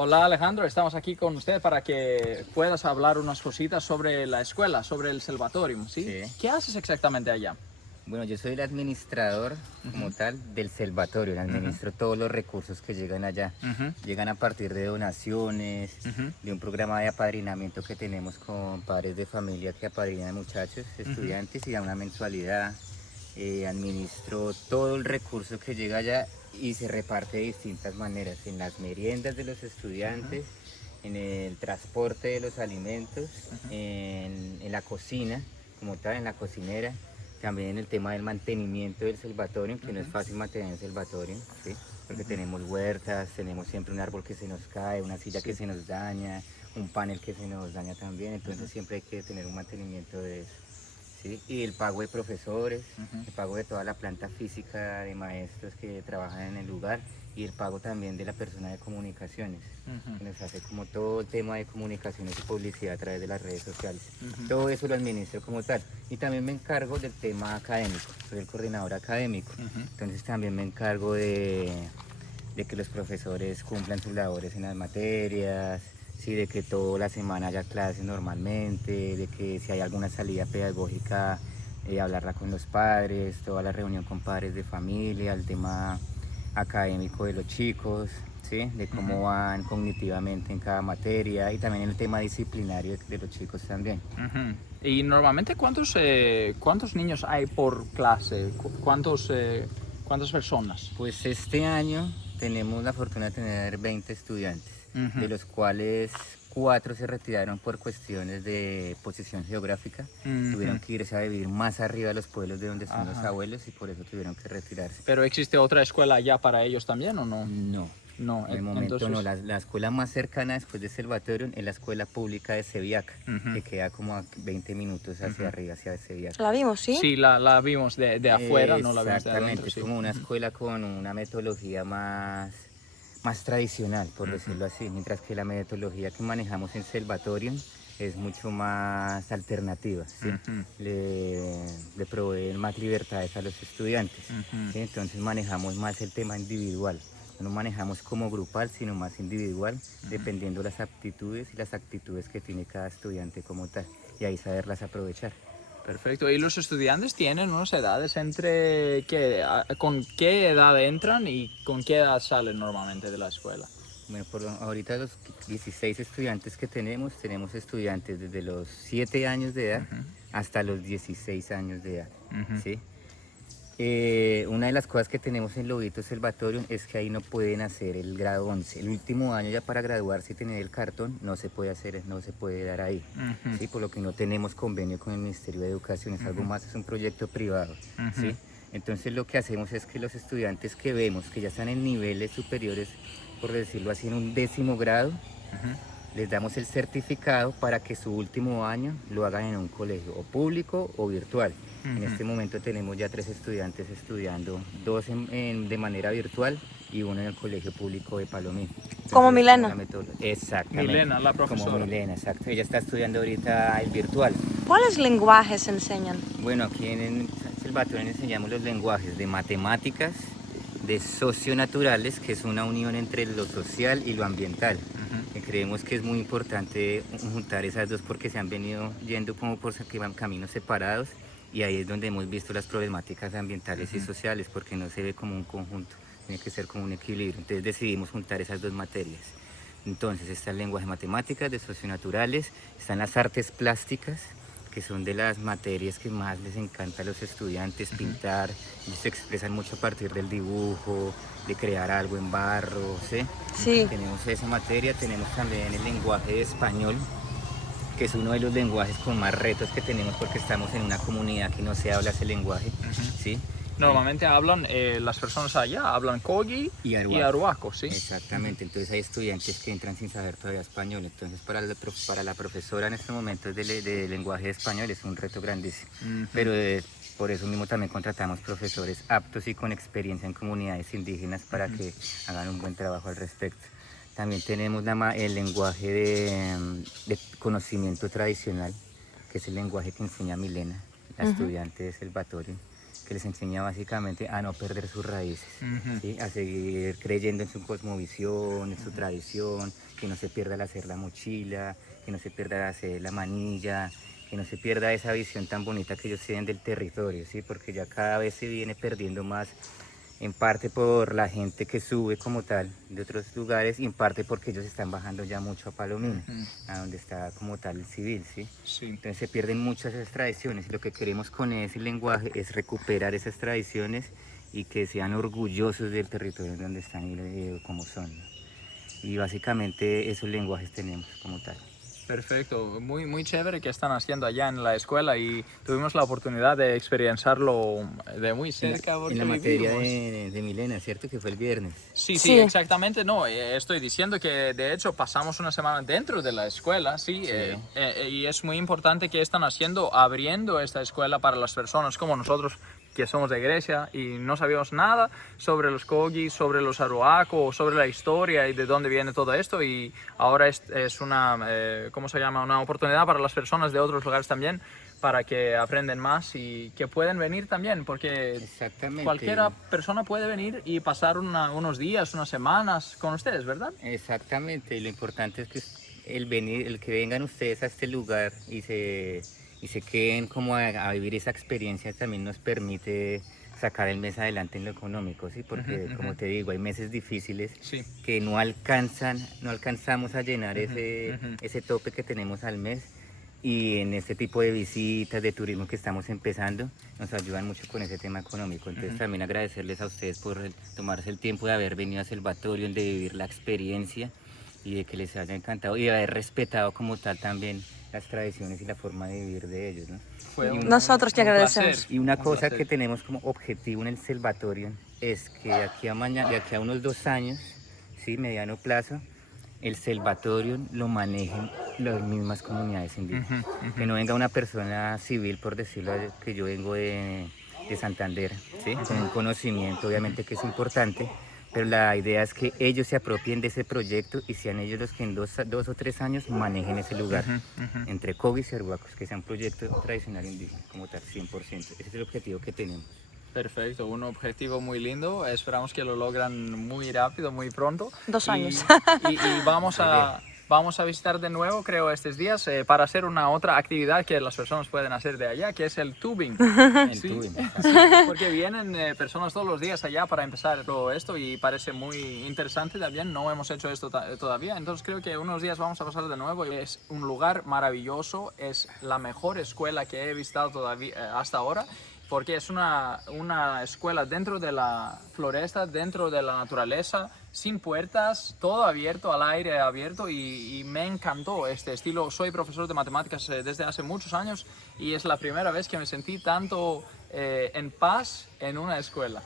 Hola Alejandro, estamos aquí con usted para que puedas hablar unas cositas sobre la escuela, sobre el Salvatorium, ¿sí? Sí. ¿Qué haces exactamente allá? Bueno, yo soy el administrador como tal del Salvatorio, administro todos los recursos que llegan allá. Llegan a partir de donaciones, de un programa de apadrinamiento que tenemos con padres de familia que apadrinan muchachos, estudiantes y a una mensualidad. Administro todo el recurso que llega allá y se reparte de distintas maneras, en las meriendas de los estudiantes, en el transporte de los alimentos, en la cocina, como tal, en la cocinera. También en el tema del mantenimiento del Salvatorium, que no es fácil mantener el Salvatorium, ¿sí? Porque tenemos huertas, tenemos siempre un árbol que se nos cae, una silla que se nos daña, un panel que se nos daña también, entonces siempre hay que tener un mantenimiento de eso. ¿Sí? Y el pago de profesores, el pago de toda la planta física de maestros que trabajan en el lugar y el pago también de la persona de comunicaciones, que nos hace como todo el tema de comunicaciones y publicidad a través de las redes sociales. Todo eso lo administro como tal. Y también me encargo del tema académico, soy el coordinador académico, entonces también me encargo de que los profesores cumplan sus labores en las materias, sí, de que toda la semana haya clases normalmente, de que si hay alguna salida pedagógica, hablarla con los padres, toda la reunión con padres de familia, el tema académico de los chicos, ¿sí? De cómo van cognitivamente en cada materia y también el tema disciplinario de los chicos también. Y normalmente, ¿cuántos niños hay por clase? ¿Cuántas personas? Pues este año tenemos la fortuna de tener 20 estudiantes, de los cuales 4 se retiraron por cuestiones de posición geográfica. Tuvieron que irse a vivir más arriba de los pueblos de donde son los abuelos y por eso tuvieron que retirarse. ¿Pero existe otra escuela ya para ellos también o no? No. No, En el momento entonces... no, la escuela más cercana después de Salvatorium es la escuela pública de Sevillaca, que queda como a 20 minutos hacia arriba, hacia Sevillaca. La vimos, ¿sí? Sí, la vimos de afuera, no la vimos de Exactamente, adentro. es Sí. como una escuela con una metodología más tradicional, por decirlo así, mientras que la metodología que manejamos en Salvatorium es mucho más alternativa, ¿sí? Le proveen más libertades a los estudiantes, ¿sí? Entonces manejamos más el tema individual. No manejamos como grupal, sino más individual, dependiendo las aptitudes y las actitudes que tiene cada estudiante como tal, y ahí saberlas aprovechar. Perfecto. ¿Y los estudiantes tienen unas edades entre con qué edad entran y con qué edad salen normalmente de la escuela? Bueno, ahorita los 16 estudiantes que tenemos estudiantes desde los 7 años de edad hasta los 16 años de edad, ¿sí? Una de las cosas que tenemos en Lobito Salvatorium es que ahí no pueden hacer el grado 11. El último año ya para graduarse y tener el cartón no se puede hacer, no se puede dar ahí, ¿sí? Por lo que no tenemos convenio con el Ministerio de Educación, es algo más, es un proyecto privado, ¿sí? Entonces lo que hacemos es que los estudiantes que vemos que ya están en niveles superiores, por decirlo así, en un 10º grado, les damos el certificado para que su último año lo hagan en un colegio o público o virtual. En este momento tenemos ya 3 estudiantes estudiando, 2 de manera virtual y 1 en el colegio público de Palomín. Entonces, Como Milena. Exactamente. Milena, la profesora. Como Milena, exacto. Ella está estudiando ahorita el virtual. ¿Cuáles lenguajes enseñan? Bueno, aquí en Salvatorium enseñamos los lenguajes de matemáticas, de socionaturales, que es una unión entre lo social y lo ambiental. Creemos que es muy importante juntar esas dos porque se han venido yendo como por caminos separados y ahí es donde hemos visto las problemáticas ambientales y sociales porque no se ve como un conjunto, tiene que ser como un equilibrio. Entonces decidimos juntar esas dos materias. Entonces está el lenguaje de matemáticas, de socionaturales, están las artes plásticas, que son de las materias que más les encanta a los estudiantes, pintar, ellos se expresan mucho a partir del dibujo, de crear algo en barro, ¿sí? Sí. Tenemos esa materia, tenemos también el lenguaje de español, que es uno de los lenguajes con más retos que tenemos porque estamos en una comunidad que no se habla ese lenguaje, ¿sí? Normalmente hablan, las personas allá hablan Kogi y Arhuaco, ¿sí? Exactamente, entonces hay estudiantes que entran sin saber todavía español, entonces para la profesora en este momento de lenguaje de español es un reto grandísimo, pero por eso mismo también contratamos profesores aptos y con experiencia en comunidades indígenas para que hagan un buen trabajo al respecto. También tenemos el lenguaje de conocimiento tradicional, que es el lenguaje que enseña Milena, la estudiante de Salvatorium, que les enseña básicamente a no perder sus raíces, ¿sí? A seguir creyendo en su cosmovisión, en su tradición, que no se pierda el hacer la mochila, que no se pierda el hacer la manilla, que no se pierda esa visión tan bonita que ellos tienen del territorio, ¿sí? Porque ya cada vez se viene perdiendo más, en parte por la gente que sube como tal de otros lugares y en parte porque ellos están bajando ya mucho a Palomino, a donde está como tal el civil, ¿sí? Sí. Entonces se pierden muchas esas tradiciones y lo que queremos con ese lenguaje es recuperar esas tradiciones y que sean orgullosos del territorio en donde están y como son, ¿no? Y básicamente esos lenguajes tenemos como tal. Perfecto, muy chévere que están haciendo allá en la escuela y tuvimos la oportunidad de experienciarlo de muy cerca. En la materia de Milena, ¿cierto? Que fue el viernes. Sí, Sí. exactamente. No, estoy diciendo que de hecho pasamos una semana dentro de la escuela, sí, y es muy importante que están haciendo, abriendo esta escuela para las personas como nosotros que somos de Grecia y no sabíamos nada sobre los Kogis, sobre los Aruaco, sobre la historia y de dónde viene todo esto y ahora es una, ¿cómo se llama? Una oportunidad para las personas de otros lugares también para que aprenden más y que pueden venir también, porque Exactamente. cualquiera persona puede venir y pasar unos días, unas semanas con ustedes, ¿verdad? Exactamente, y lo importante es que el que vengan ustedes a este lugar y se queden como a vivir esa experiencia también nos permite sacar el mes adelante en lo económico, ¿sí? Porque como te digo, hay meses difíciles Sí. que no alcanzamos a llenar ese tope que tenemos al mes. Y en este tipo de visitas, de turismo que estamos empezando, nos ayudan mucho con ese tema económico. Entonces también agradecerles a ustedes por tomarse el tiempo de haber venido a Selvatorium, de vivir la experiencia y de que les haya encantado y de haber respetado como tal también las tradiciones y la forma de vivir de ellos, ¿no? Fue Nosotros te un agradecemos. placer. Y una Un cosa placer. que tenemos como objetivo en el Selvatorium es que de aquí a mañana, de aquí a unos 2 años, ¿sí? Mediano plazo, el Selvatorium lo manejen las mismas comunidades indígenas. Que no venga una persona civil, por decirlo, que yo vengo de Santander, ¿sí? Con un conocimiento, obviamente que es importante, pero la idea es que ellos se apropien de ese proyecto y sean ellos los que en 2 o 3 años manejen ese lugar, entre Kogis y Aruacos, que sea un proyecto tradicional indígena, como tal, 100%. Ese es el objetivo que tenemos. Perfecto, un objetivo muy lindo. Esperamos que lo logran muy rápido, muy pronto. 2 años. Y vamos a visitar de nuevo, creo, estos días para hacer una otra actividad que las personas pueden hacer de allá, que es el tubing. El Sí. tubing. Porque vienen personas todos los días allá para empezar todo esto y parece muy interesante también. No hemos hecho esto todavía, entonces creo que unos días vamos a pasar de nuevo. Es un lugar maravilloso, es la mejor escuela que he visitado todavía, hasta ahora. Porque es una escuela dentro de la floresta, dentro de la naturaleza, sin puertas, todo abierto, al aire abierto y me encantó este estilo. Soy profesor de matemáticas desde hace muchos años y es la primera vez que me sentí tanto en paz en una escuela.